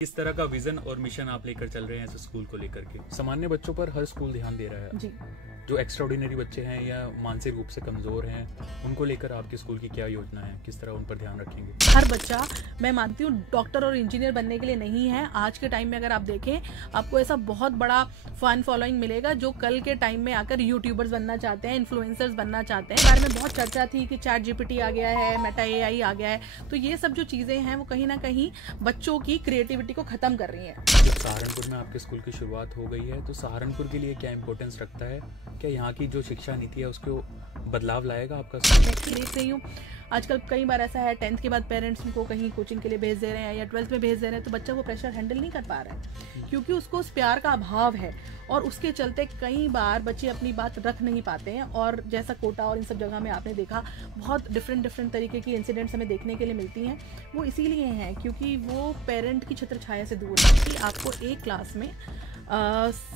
किस तरह का विजन और मिशन आप लेकर चल रहे हैं ऐसे स्कूल को लेकर के? सामान्य बच्चों पर हर स्कूल ध्यान दे रहा है जी। जो एक्स्ट्राऑर्डिनरी बच्चे हैं या मानसिक रूप से कमजोर हैं, उनको लेकर आपके स्कूल की क्या योजना है? किस तरह उन पर ध्यान रखेंगे? हर बच्चा, मैं मानती हूँ, डॉक्टर और इंजीनियर बनने के लिए नहीं है। आज के टाइम में अगर आप देखें, आपको ऐसा बहुत बड़ा फैन फॉलोइंग मिलेगा जो कल के टाइम में आकर यूट्यूबर्स बनना चाहते हैं, इन्फ्लुएंसर्स बनना चाहते हैं। इस बारे में बहुत चर्चा थी कि चैट जीपीटी आ गया है, मेटा एआई आ गया है, तो ये सब जो चीजें हैं वो कहीं ना कहीं बच्चों की क्रिएटिविटी को खत्म कर रही हैं। जब सहारनपुर में आपके स्कूल की शुरुआत हो गई है तो सहारनपुर के लिए क्या इंपॉर्टेंस रखता है? क्या यहाँ की जो शिक्षा नीति है उसको बदलाव लाएगा आपका स्कूल? मैं देख रही हूँ आजकल कई बार ऐसा है, 10th के बाद पेरेंट्स उनको कहीं कोचिंग के लिए भेज दे रहे हैं या 12th में भेज दे रहे हैं, तो बच्चा वो प्रेशर हैंडल नहीं कर पा रहा है क्योंकि उसको उस प्यार का अभाव है और उसके चलते कई बार बच्चे अपनी बात रख नहीं पाते हैं। और जैसा कोटा और इन सब जगह में आपने देखा, बहुत डिफरेंट तरीके की इंसिडेंट्स हमें देखने के लिए मिलती हैं। वो इसीलिए हैं क्योंकि वो पेरेंट की छत्र छाया से दूर है कि आपको एक क्लास में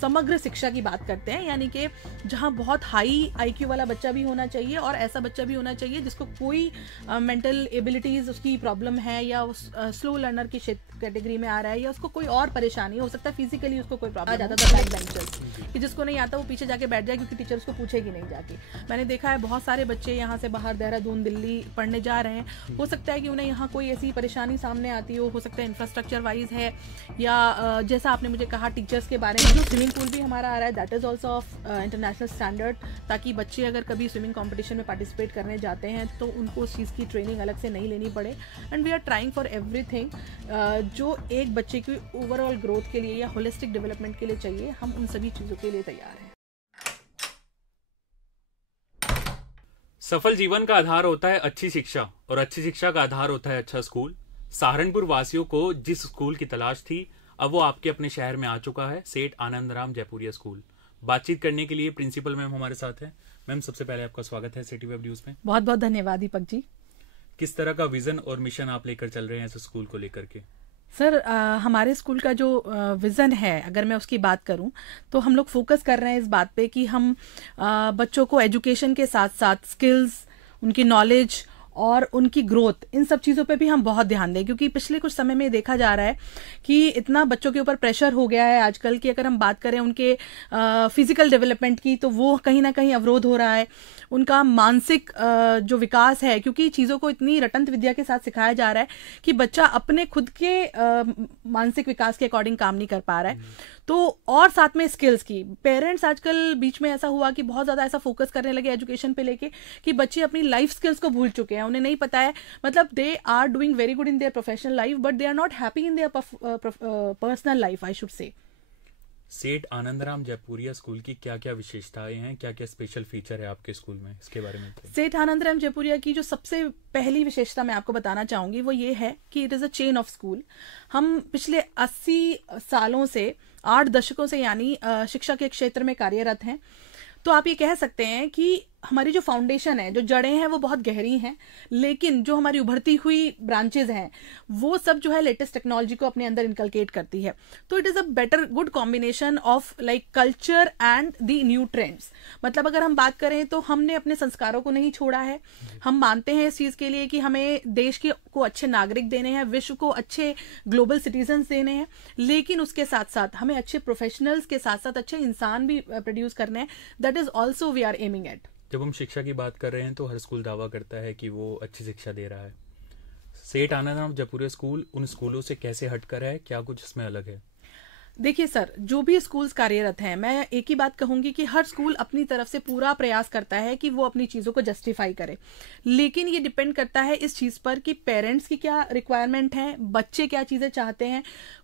समग्र शिक्षा की बात करते हैं, यानी कि जहां बहुत हाई आईक्यू वाला बच्चा भी होना चाहिए और ऐसा बच्चा भी होना चाहिए जिसको कोई मेंटल एबिलिटीज उसकी प्रॉब्लम है या उस स्लो लर्नर की कैटेगरी में आ रहा है या उसको कोई और परेशानी हो सकता है, फिजिकली उसको कोई प्रॉब्लम। ज्यादा बैक बेंचर्स कि जिसको नहीं आता वो पीछे जाके बैठ जाए क्योंकि टीचर उसको पूछेगी नहीं जाके। मैंने देखा है बहुत सारे बच्चे यहाँ से बाहर देहरादून, दिल्ली पढ़ने जा रहे हैं। हो सकता है कि उन्हें यहाँ कोई ऐसी परेशानी सामने आती हो सकता है इंफ्रास्ट्रक्चर वाइज है या जैसा आपने मुझे कहा टीचर्स के बारे में। जो स्विमिंग पूल भी हमारा आ रहा है, that is also of international standard, ताकि बच्चे अगर कभी स्विमिंग कॉम्पिटिशन में पार्टिसिपेट करने जाते हैं तो उनको उस चीज़ की ट्रेनिंग अलग से नहीं लेनी पड़े। And we are trying for everything जो एक बच्चे की ओवरऑल ग्रोथ के लिए या होलिस्टिक डेवलपमेंट के लिए चाहिए, हम उन सभी चीज़ों के लिए तैयार हैं। सफल जीवन का आधार होता है अच्छी शिक्षा और अच्छी शिक्षा का आधार होता है अच्छा स्कूल। सहारनपुर वासियों को जिस स्कूल की तलाश थी अब वो आपके अपने शहर में आ चुका है, सेठ आनंदराम जयपुरिया स्कूल। बातचीत करने के लिए प्रिंसिपल मैम हमारे साथ हैं। मैम, सबसे पहले आपका स्वागत है सिटी वेब न्यूज में। बहुत बहुत धन्यवाद दीपक जी। किस तरह का विजन और मिशन आप लेकर चल रहे हैं इस स्कूल को लेकर के? सर, हमारे स्कूल का जो विज़न है, अगर मैं उसकी बात करूं तो हम लोग फोकस कर रहे हैं इस बात पे कि हम बच्चों को एजुकेशन के साथ साथ स्किल्स, उनकी नॉलेज और उनकी ग्रोथ, इन सब चीज़ों पे भी हम बहुत ध्यान दें। क्योंकि पिछले कुछ समय में देखा जा रहा है कि इतना बच्चों के ऊपर प्रेशर हो गया है आजकल कि अगर हम बात करें उनके फिजिकल डेवलपमेंट की तो वो कहीं ना कहीं अवरोध हो रहा है। उनका मानसिक जो विकास है, क्योंकि चीज़ों को इतनी रटंत विद्या के साथ सिखाया जा रहा है कि बच्चा अपने खुद के मानसिक विकास के अकॉर्डिंग काम नहीं कर पा रहा है। तो और साथ में स्किल्स की, पेरेंट्स आजकल बीच में ऐसा हुआ कि बहुत ज़्यादा ऐसा फोकस करने लगे एजुकेशन पे लेके कि बच्चे अपनी लाइफ स्किल्स को भूल चुके हैं। उन्हें नहीं पता है, मतलब they are doing very good in their professional life but they are not happy in their personal life, I should say. Seth Anandram Jaipuria school की क्या क्या विशेषताएं हैं, क्या क्या स्पेशल फीचर है आपके स्कूल में, इसके बारे में? सेठ आनंदराम जयपुरिया की जो सबसे पहली विशेषता मैं आपको बताना चाहूंगी वो ये है कि it is a chain of school. हम पिछले 80 सालों से, 8 दशकों से यानी शिक्षा के क्षेत्र में कार्यरत हैं। तो आप ये कह सकते हैं कि हमारी जो फाउंडेशन है, जो जड़ें हैं वो बहुत गहरी हैं, लेकिन जो हमारी उभरती हुई ब्रांचेज हैं वो सब जो है लेटेस्ट टेक्नोलॉजी को अपने अंदर इनकलकेट करती है। तो it is a better good combination of like culture and the new trends. मतलब अगर हम बात करें तो हमने अपने संस्कारों को नहीं छोड़ा है। हम मानते हैं इस चीज़ के लिए कि हमें देश को अच्छे नागरिक देने हैं, विश्व को अच्छे ग्लोबल सिटीजन्स देने हैं, लेकिन उसके साथ साथ हमें अच्छे प्रोफेशनल्स के साथ साथ अच्छे इंसान भी प्रोड्यूस करने हैं। That is also we are aiming at. जब हम शिक्षा की बात कर रहे हैं तो हर स्कूल दावा करता है कि वो अच्छी शिक्षा दे रहा है। सेठ आनंदराम जयपुरिया स्कूल उन स्कूलों से कैसे हटकर है, क्या कुछ इसमें अलग है? देखिए सर, जो भी स्कूल्स कार्यरत हैं, मैं एक ही बात कहूंगी कि हर स्कूल अपनी तरफ से पूरा प्रयास करता है कि वो अपनी चीज़ों को जस्टिफाई करे, लेकिन ये डिपेंड करता है इस चीज़ पर कि पेरेंट्स की क्या रिक्वायरमेंट है, बच्चे क्या चीज़ें चाहते हैं।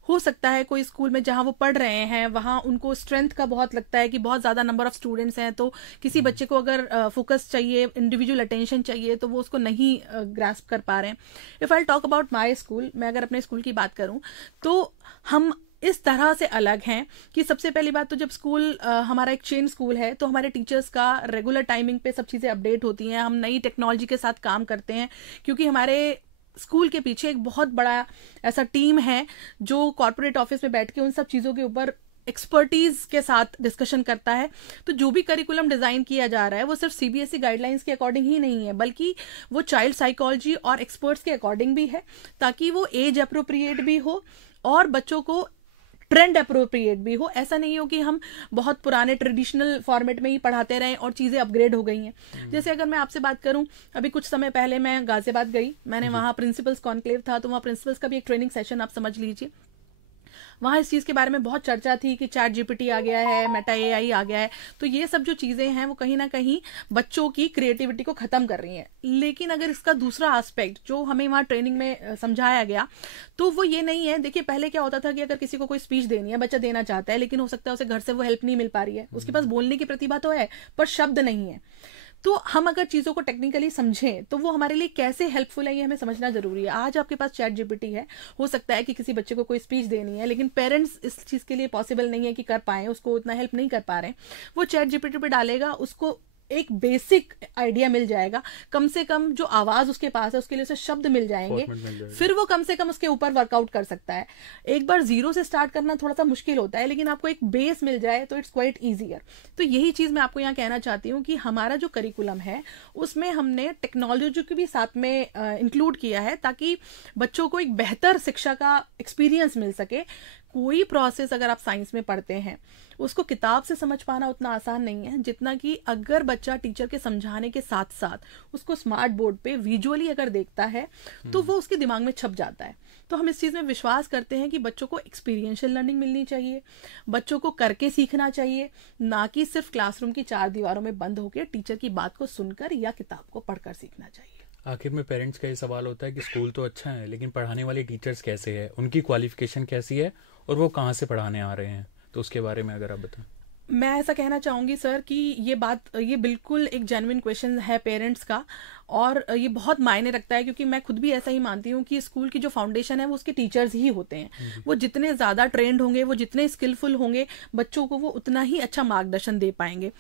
हो सकता है कोई स्कूल में जहां वो पढ़ रहे हैं वहां उनको स्ट्रेंथ का बहुत लगता है कि बहुत ज़्यादा नंबर ऑफ स्टूडेंट्स हैं, तो किसी बच्चे को अगर फोकस चाहिए, इंडिविजुअल अटेंशन चाहिए, तो वो उसको नहीं ग्रास्प कर पा रहे हैं। If I talk about my school, मैं अगर अपने स्कूल की बात करूँ तो हम इस तरह से अलग हैं कि सबसे पहली बात तो जब स्कूल हमारा एक चेन स्कूल है तो हमारे टीचर्स का रेगुलर टाइमिंग पे सब चीज़ें अपडेट होती हैं। हम नई टेक्नोलॉजी के साथ काम करते हैं क्योंकि हमारे स्कूल के पीछे एक बहुत बड़ा ऐसा टीम है जो कॉर्पोरेट ऑफिस में बैठ के उन सब चीज़ों के ऊपर एक्सपर्टीज के साथ डिस्कशन करता है। तो जो भी करिकुलम डिजाइन किया जा रहा है वो सिर्फ सीबीएसई गाइडलाइंस के अकॉर्डिंग ही नहीं है, बल्कि वो चाइल्ड साइकोलॉजी और एक्सपर्ट्स के अकॉर्डिंग भी है, ताकि वो एज अप्रोप्रिएट भी हो और बच्चों को ट्रेंड अप्रोप्रिएट भी हो। ऐसा नहीं हो कि हम बहुत पुराने ट्रेडिशनल फॉर्मेट में ही पढ़ाते रहें और चीज़ें अपग्रेड हो गई हैं। जैसे अगर मैं आपसे बात करूं, अभी कुछ समय पहले मैं गाजियाबाद गई, मैंने वहाँ प्रिंसिपल्स कॉन्क्लेव था, तो वहाँ प्रिंसिपल्स का भी एक ट्रेनिंग सेशन आप समझ लीजिए। वहाँ इस चीज़ के बारे में बहुत चर्चा थी कि चैट जीपीटी आ गया है, मेटा एआई आ गया है, तो ये सब जो चीज़ें हैं वो कहीं ना कहीं बच्चों की क्रिएटिविटी को ख़त्म कर रही हैं। लेकिन अगर इसका दूसरा एस्पेक्ट जो हमें वहाँ ट्रेनिंग में समझाया गया, तो वो ये नहीं है। देखिए पहले क्या होता था कि अगर किसी को कोई स्पीच देनी है, बच्चा देना चाहता है, लेकिन हो सकता है उसे घर से वो हेल्प नहीं मिल पा रही है, उसके पास बोलने की प्रतिभा तो है पर शब्द नहीं है। तो हम अगर चीज़ों को टेक्निकली समझें तो वो हमारे लिए कैसे हेल्पफुल है ये हमें समझना जरूरी है। आज आपके पास चैट जीपीटी है, हो सकता है कि किसी बच्चे को कोई स्पीच देनी है, लेकिन पेरेंट्स इस चीज़ के लिए पॉसिबल नहीं है कि कर पाए, उसको उतना हेल्प नहीं कर पा रहे हैं। वो चैट जीपीटी पे डालेगा, उसको एक बेसिक आइडिया मिल जाएगा, कम से कम जो आवाज उसके पास है उसके लिए उसे शब्द मिल जाएंगे, फिर वो कम से कम उसके ऊपर वर्कआउट कर सकता है। एक बार जीरो से स्टार्ट करना थोड़ा सा मुश्किल होता है, लेकिन आपको एक बेस मिल जाए तो इट्स क्वाइट ईजियर। तो यही चीज मैं आपको यहाँ कहना चाहती हूँ कि हमारा जो करिकुलम है उसमें हमने टेक्नोलॉजी को भी साथ में इंक्लूड किया है, ताकि बच्चों को एक बेहतर शिक्षा का एक्सपीरियंस मिल सके। कोई प्रोसेस अगर आप साइंस में पढ़ते हैं उसको किताब से समझ पाना उतना आसान नहीं है जितना कि अगर बच्चा टीचर के समझाने के साथ साथ उसको स्मार्ट बोर्ड पे विजुअली अगर देखता है तो वो उसके दिमाग में छप जाता है। तो हम इस चीज़ में विश्वास करते हैं कि बच्चों को एक्सपीरियंशियल लर्निंग मिलनी चाहिए, बच्चों को करके सीखना चाहिए, ना कि सिर्फ क्लासरूम की चार दीवारों में बंद होकर टीचर की बात को सुनकर या किताब को पढ़कर सीखना चाहिए। आखिर में पेरेंट्स का ये सवाल होता है कि स्कूल तो अच्छा है, लेकिन पढ़ाने वाले टीचर्स कैसे हैं, उनकी क्वालिफिकेशन कैसी है और वो कहाँ से पढ़ाने आ रहे हैं, तो उसके बारे में अगर आप बताएं। मैं ऐसा कहना चाहूँगी सर कि ये बिल्कुल एक जेन्युइन क्वेश्चन है पेरेंट्स का, और ये बहुत मायने रखता है, क्योंकि मैं खुद भी ऐसा ही मानती हूँ कि स्कूल की जो फाउंडेशन है वो उसके टीचर्स ही होते हैं। वो जितने ज़्यादा ट्रेंड होंगे, वो जितने स्किलफुल होंगे, बच्चों को वो उतना ही अच्छा मार्गदर्शन दे पाएंगे।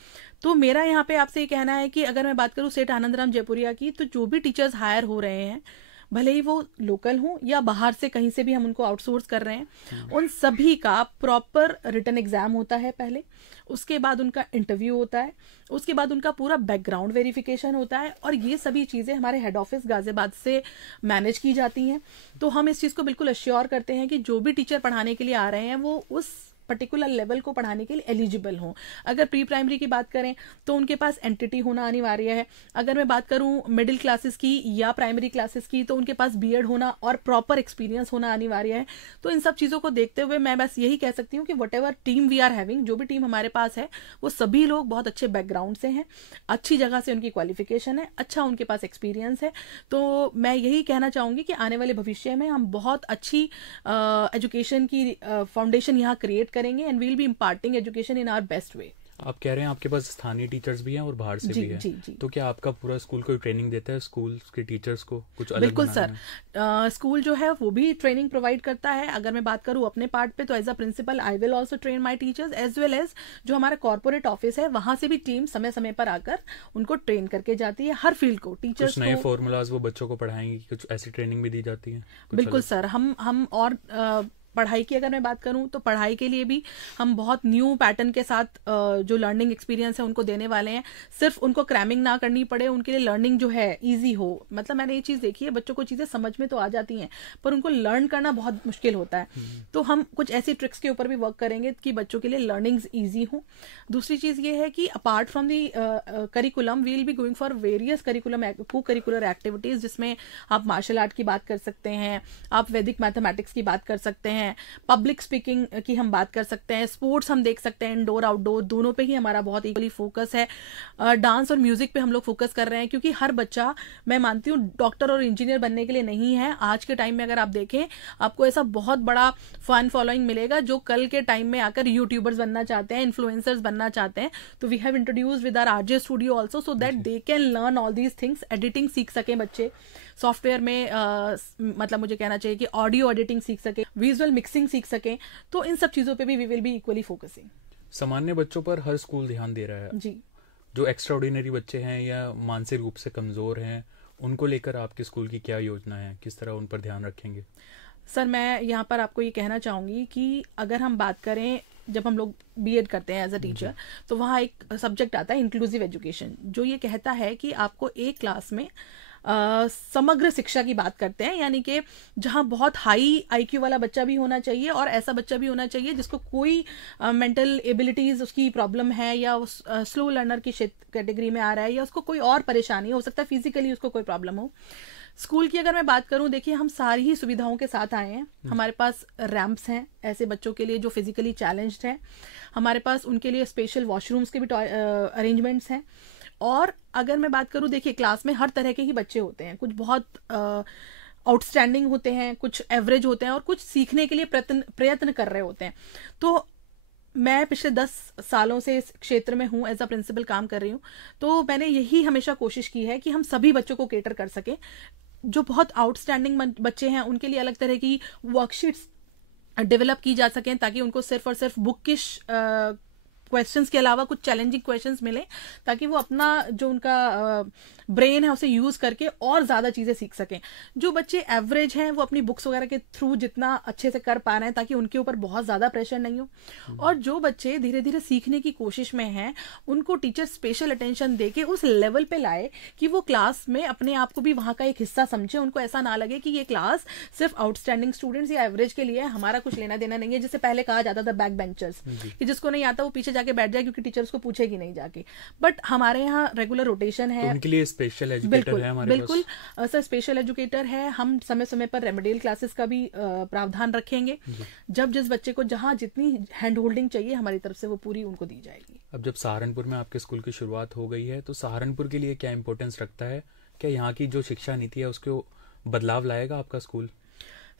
तो मेरा यहाँ पे आपसे ये कहना है कि अगर मैं बात करूँ सेठ आनंदराम जयपुरिया की, तो जो भी टीचर्स हायर हो रहे हैं, भले ही वो लोकल हो या बाहर से कहीं से भी हम उनको आउटसोर्स कर रहे हैं, उन सभी का प्रॉपर रिटन एग्जाम होता है पहले, उसके बाद उनका इंटरव्यू होता है, उसके बाद उनका पूरा बैकग्राउंड वेरिफिकेशन होता है, और ये सभी चीज़ें हमारे हेड ऑफिस गाजियाबाद से मैनेज की जाती हैं। तो हम इस चीज़ को बिल्कुल अश्योर करते हैं कि जो भी टीचर पढ़ाने के लिए आ रहे हैं वो उस पर्टिकुलर लेवल को पढ़ाने के लिए एलिजिबल हों। अगर प्री प्राइमरी की बात करें तो उनके पास एंटिटी होना अनिवार्य है। अगर मैं बात करूं मिडिल क्लासेस की या प्राइमरी क्लासेस की, तो उनके पास बीएड होना और प्रॉपर एक्सपीरियंस होना अनिवार्य है। तो इन सब चीज़ों को देखते हुए मैं बस यही कह सकती हूँ कि whatever team we are having, जो भी टीम हमारे पास है, वो सभी लोग बहुत अच्छे बैकग्राउंड से हैं, अच्छी जगह से उनकी क्वालिफिकेशन है, अच्छा उनके पास एक्सपीरियंस है। तो मैं यही कहना चाहूँगी कि आने वाले भविष्य में हम बहुत अच्छी एजुकेशन की फाउंडेशन यहाँ क्रिएट करेंगे, and we will be imparting education in our best way. आप कह रहे हैं आपके पास स्थानीय टीचर्स भी हैं और बाहर से भी हैं, जी। तो क्या आपका पूरा स्कूल कोई ट्रेनिंग देता है स्कूल के टीचर्स को कुछ अलग? बिल्कुल सर, स्कूल जो है वो भी ट्रेनिंग प्रोवाइड करता है। अगर मैं बात करूं अपने पार्ट पे, तो as a principal I will also train my teachers, as well as जो हमारा कॉर्पोरेट ऑफिस है वहां से भी टीम समय समय पर आकर उनको ट्रेन करके जाती है। हर फील्ड को टीचर्स नए फॉर्मूलाज वो बच्चों को पढ़ाएंगे, कुछ ऐसी ट्रेनिंग भी दी जाती है? बिल्कुल सर, हम और पढ़ाई की अगर मैं बात करूं तो पढ़ाई के लिए भी हम बहुत न्यू पैटर्न के साथ जो लर्निंग एक्सपीरियंस है उनको देने वाले हैं। सिर्फ उनको क्रैमिंग ना करनी पड़े, उनके लिए लर्निंग जो है इजी हो। मतलब मैंने ये चीज़ देखी है, बच्चों को चीज़ें समझ में तो आ जाती हैं पर उनको लर्न करना बहुत मुश्किल होता है। तो हम कुछ ऐसी ट्रिक्स के ऊपर भी वर्क करेंगे कि बच्चों के लिए लर्निंग्स ईजी हो। दूसरी चीज़ ये है कि apart from the curriculum we will be going for various co curricular activities, जिसमें आप मार्शल आर्ट की बात कर सकते हैं, आप वैदिक मैथमेटिक्स की बात कर सकते हैं, पब्लिक स्पीकिंग की हम बात कर सकते हैं, स्पोर्ट्स हम देख सकते हैं, इंडोर आउटडोर दोनों पे ही हमारा बहुत इक्वली फोकस है। डांस और म्यूजिक पे हम लोग फोकस कर रहे हैं, क्योंकि हर बच्चा, मैं मानती हूँ, डॉक्टर और इंजीनियर बनने के लिए नहीं है। आज के टाइम में अगर आप देखें, आपको ऐसा बहुत बड़ा फैन फॉलोइंग मिलेगा जो कल के टाइम में आकर यूट्यूबर्स बनना चाहते हैं, इन्फ्लुएंसर्स बनना चाहते हैं। तो we have introduced with our RJ studio also, so that they can learn all these things. Editing सीख सकें बच्चे, सॉफ्टवेयर में मतलब मुझे कहना चाहिए कि ऑडियो एडिटिंग सीख सके, विजुअल मिक्सिंग सीख सके। तो इन सब चीजों पे भी we will be equally focusing. सामान्य बच्चों पर हर स्कूल ध्यान दे रहा है जी। जो एक्स्ट्रा ऑर्डिनरी बच्चे हैं या मानसिक रूप से कमजोर हैं, उनको लेकर आपके स्कूल की क्या योजना है, किस तरह उन पर ध्यान रखेंगे? सर, मैं यहाँ पर आपको ये कहना चाहूँगी कि अगर हम बात करें, जब हम लोग बीएड करते हैं एज अ टीचर, तो वहाँ एक सब्जेक्ट आता है इंक्लूसिव एजुकेशन, जो ये कहता है कि आपको एक क्लास में समग्र शिक्षा की बात करते हैं, यानी कि जहां बहुत हाई आईक्यू वाला बच्चा भी होना चाहिए और ऐसा बच्चा भी होना चाहिए जिसको कोई मेंटल एबिलिटीज उसकी प्रॉब्लम है या उस स्लो लर्नर की कैटेगरी में आ रहा है या उसको कोई और परेशानी हो सकता है, फिजिकली उसको कोई प्रॉब्लम हो। स्कूल की अगर मैं बात करूं, देखिए हम सारी ही सुविधाओं के साथ आए हैं। हमारे पास रैंप्स हैं ऐसे बच्चों के लिए जो फिजिकली चैलेंज्ड हैं, हमारे पास उनके लिए स्पेशल वॉशरूम्स के भी अरेंजमेंट्स हैं। और अगर मैं बात करूं, देखिए क्लास में हर तरह के ही बच्चे होते हैं, कुछ बहुत आउटस्टैंडिंग होते हैं, कुछ एवरेज होते हैं और कुछ सीखने के लिए प्रयत्न कर रहे होते हैं। तो मैं पिछले 10 सालों से इस क्षेत्र में हूँ, एज अ प्रिंसिपल काम कर रही हूँ, तो मैंने यही हमेशा कोशिश की है कि हम सभी बच्चों को केटर कर सकें। जो बहुत आउटस्टैंडिंग बच्चे हैं उनके लिए अलग तरह की वर्कशीट्स डेवलप की जा सकें ताकि उनको सिर्फ और सिर्फ बुकिश क्वेश्चंस के अलावा कुछ चैलेंजिंग क्वेश्चंस मिले, ताकि वो अपना जो उनका ब्रेन है उसे यूज करके और ज्यादा चीजें सीख सकें। जो बच्चे एवरेज हैं वो अपनी बुक्स वगैरह के थ्रू जितना अच्छे से कर पा रहे हैं ताकि उनके ऊपर बहुत ज्यादा प्रेशर नहीं हो, और जो बच्चे धीरे धीरे सीखने की कोशिश में हैं उनको टीचर स्पेशल अटेंशन देके उस लेवल पे लाए कि वो क्लास में अपने आप को भी वहां का एक हिस्सा समझे। उनको ऐसा ना लगे कि ये क्लास सिर्फ आउटस्टैंडिंग स्टूडेंट्स या एवरेज के लिए, हमारा कुछ लेना देना नहीं है। जैसे पहले कहा जाता था बैक बेंचर्स कि जिसको नहीं आता वो पीछे जाके बैठ जाए क्योंकि टीचर उसको पूछेगी नहीं जाके। बट हमारे यहाँ रेगुलर रोटेशन है, तो उनके लिए स्पेशल एजुकेटर है हमारे बिल्कुल सर, स्पेशल एजुकेटर है। हम समय समय पर रेमेडियल क्लासेस का भी प्रावधान रखेंगे। जब जिस बच्चे को जहाँ जितनी हैंड होल्डिंग चाहिए हमारी तरफ से वो पूरी उनको दी जाएगी। अब जब सहारनपुर में आपके स्कूल की शुरुआत हो गई है तो सहारनपुर के लिए क्या इंपॉर्टेंस रखता है? क्या यहाँ की जो शिक्षा नीति है उसको बदलाव लाएगा आपका स्कूल?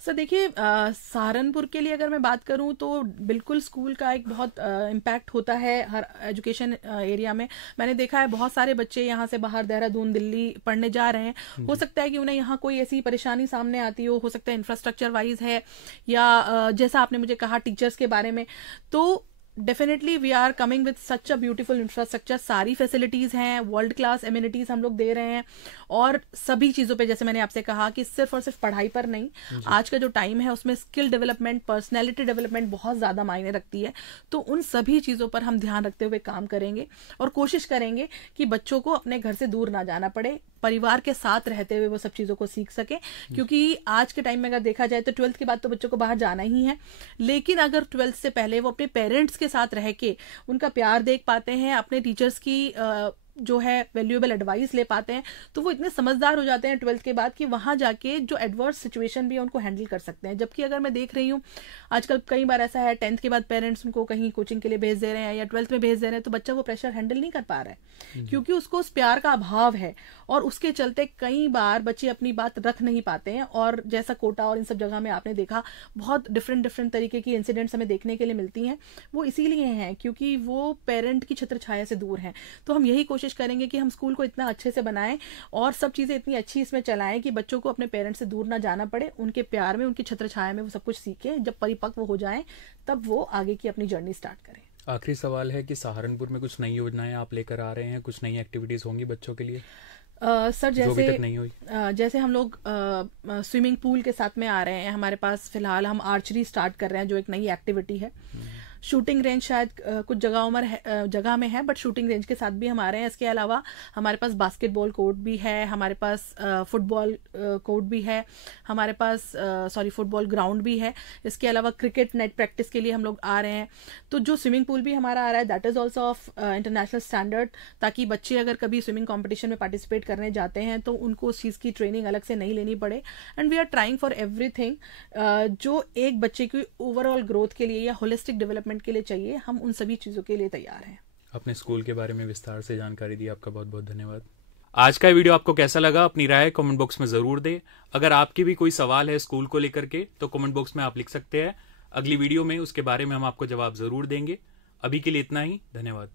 सर देखिए, सहारनपुर के लिए अगर मैं बात करूं तो बिल्कुल स्कूल का एक बहुत इम्पैक्ट होता है हर एजुकेशन एरिया में। मैंने देखा है बहुत सारे बच्चे यहाँ से बाहर देहरादून, दिल्ली पढ़ने जा रहे हैं। हो सकता है कि उन्हें यहाँ कोई ऐसी परेशानी सामने आती हो सकता है इंफ्रास्ट्रक्चर वाइज है या जैसा आपने मुझे कहा टीचर्स के बारे में, तो definitely we are coming with such a beautiful infrastructure. सारी फैसिलिटीज हैं, वर्ल्ड क्लास एमिनिटीज हम लोग दे रहे हैं, और सभी चीजों पे जैसे मैंने आपसे कहा कि सिर्फ और सिर्फ पढ़ाई पर नहीं, आज का जो टाइम है उसमें स्किल डेवलपमेंट, पर्सनैलिटी डेवलपमेंट बहुत ज्यादा मायने रखती है। तो उन सभी चीजों पर हम ध्यान रखते हुए काम करेंगे और कोशिश करेंगे कि बच्चों को अपने घर से दूर ना जाना पड़े, परिवार के साथ रहते हुए वो सब चीजों को सीख सके। क्योंकि आज के टाइम में अगर देखा जाए तो 12th के बाद तो बच्चों को बाहर जाना ही है, लेकिन अगर 12th से पहले वो अपने पेरेंट्स के साथ रह के उनका प्यार देख पाते हैं, अपने टीचर्स की जो है वैल्यूएबल एडवाइस ले पाते हैं, तो वो इतने समझदार हो जाते हैं 12th के बाद कि वहां जाके जो एडवर्स सिचुएशन भी है उनको हैंडल कर सकते हैं। जबकि अगर मैं देख रही हूँ आजकल कई बार ऐसा है 10th के बाद पेरेंट्स उनको कहीं कोचिंग के लिए भेज दे रहे हैं या 12th में भेज दे रहे हैं, तो बच्चा वो प्रेशर हैंडल नहीं कर पा रहा है क्योंकि उसको उस प्यार का अभाव है, और उसके चलते कई बार बच्चे अपनी बात रख नहीं पाते हैं। और जैसा कोटा और इन सब जगह में आपने देखा बहुत डिफरेंट तरीके की इंसिडेंट्स हमें देखने के लिए मिलती हैं, वो इसीलिए हैं क्योंकि वो पेरेंट की छत्र छाया से दूर हैं। तो हम यही कोशिश करेंगे कि हम स्कूल को इतना अच्छे से बनाएं और सब चीजें इतनी अच्छी इसमें चलाएं कि बच्चों को अपने पेरेंट्स से दूर ना जाना पड़े, उनके प्यार में, उनकी छत्र छाया में वो सब कुछ सीखें। जब परिपक्व हो जाएं तब वो आगे की अपनी जर्नी स्टार्ट करें। आखिरी सवाल है कि सहारनपुर में कुछ नई योजनाएं आप लेकर आ रहे हैं, कुछ नई एक्टिविटीज होंगी बच्चों के लिए? सर जैसे नहीं हुई। जैसे हम लोग स्विमिंग पूल के साथ में आ रहे हैं, हमारे पास फिलहाल हम आर्चरी स्टार्ट कर रहे हैं जो एक नई एक्टिविटी है। शूटिंग रेंज शायद कुछ जगह में है, बट शूटिंग रेंज के साथ भी हम आ रहे हैं। इसके अलावा हमारे पास बास्केटबॉल कोर्ट भी है, हमारे पास फुटबॉल कोर्ट भी है, हमारे पास फुटबॉल ग्राउंड भी है। इसके अलावा क्रिकेट नेट प्रैक्टिस के लिए हम लोग आ रहे हैं। तो जो स्विमिंग पूल भी हमारा आ रहा है that is also of international standard, ताकि बच्चे अगर कभी स्विमिंग कॉम्पिटिशन में पार्टिसिपेट करने जाते हैं तो उनको उस चीज़ की ट्रेनिंग अलग से नहीं लेनी पड़े। And we are trying for everything जो एक बच्चे की ओवरऑल ग्रोथ के लिए या होलिस्टिक डेवलपमेंट के लिए चाहिए, हम उन सभी चीजों के लिए तैयार हैं। अपने स्कूल के बारे में विस्तार से जानकारी दी, आपका बहुत बहुत धन्यवाद। आज का वीडियो आपको कैसा लगा अपनी राय कमेंट बॉक्स में जरूर दें। अगर आपकी भी कोई सवाल है स्कूल को लेकर के तो कमेंट बॉक्स में आप लिख सकते हैं। अगली वीडियो में उसके बारे में हम आपको जवाब जरूर देंगे। अभी के लिए इतना ही, धन्यवाद।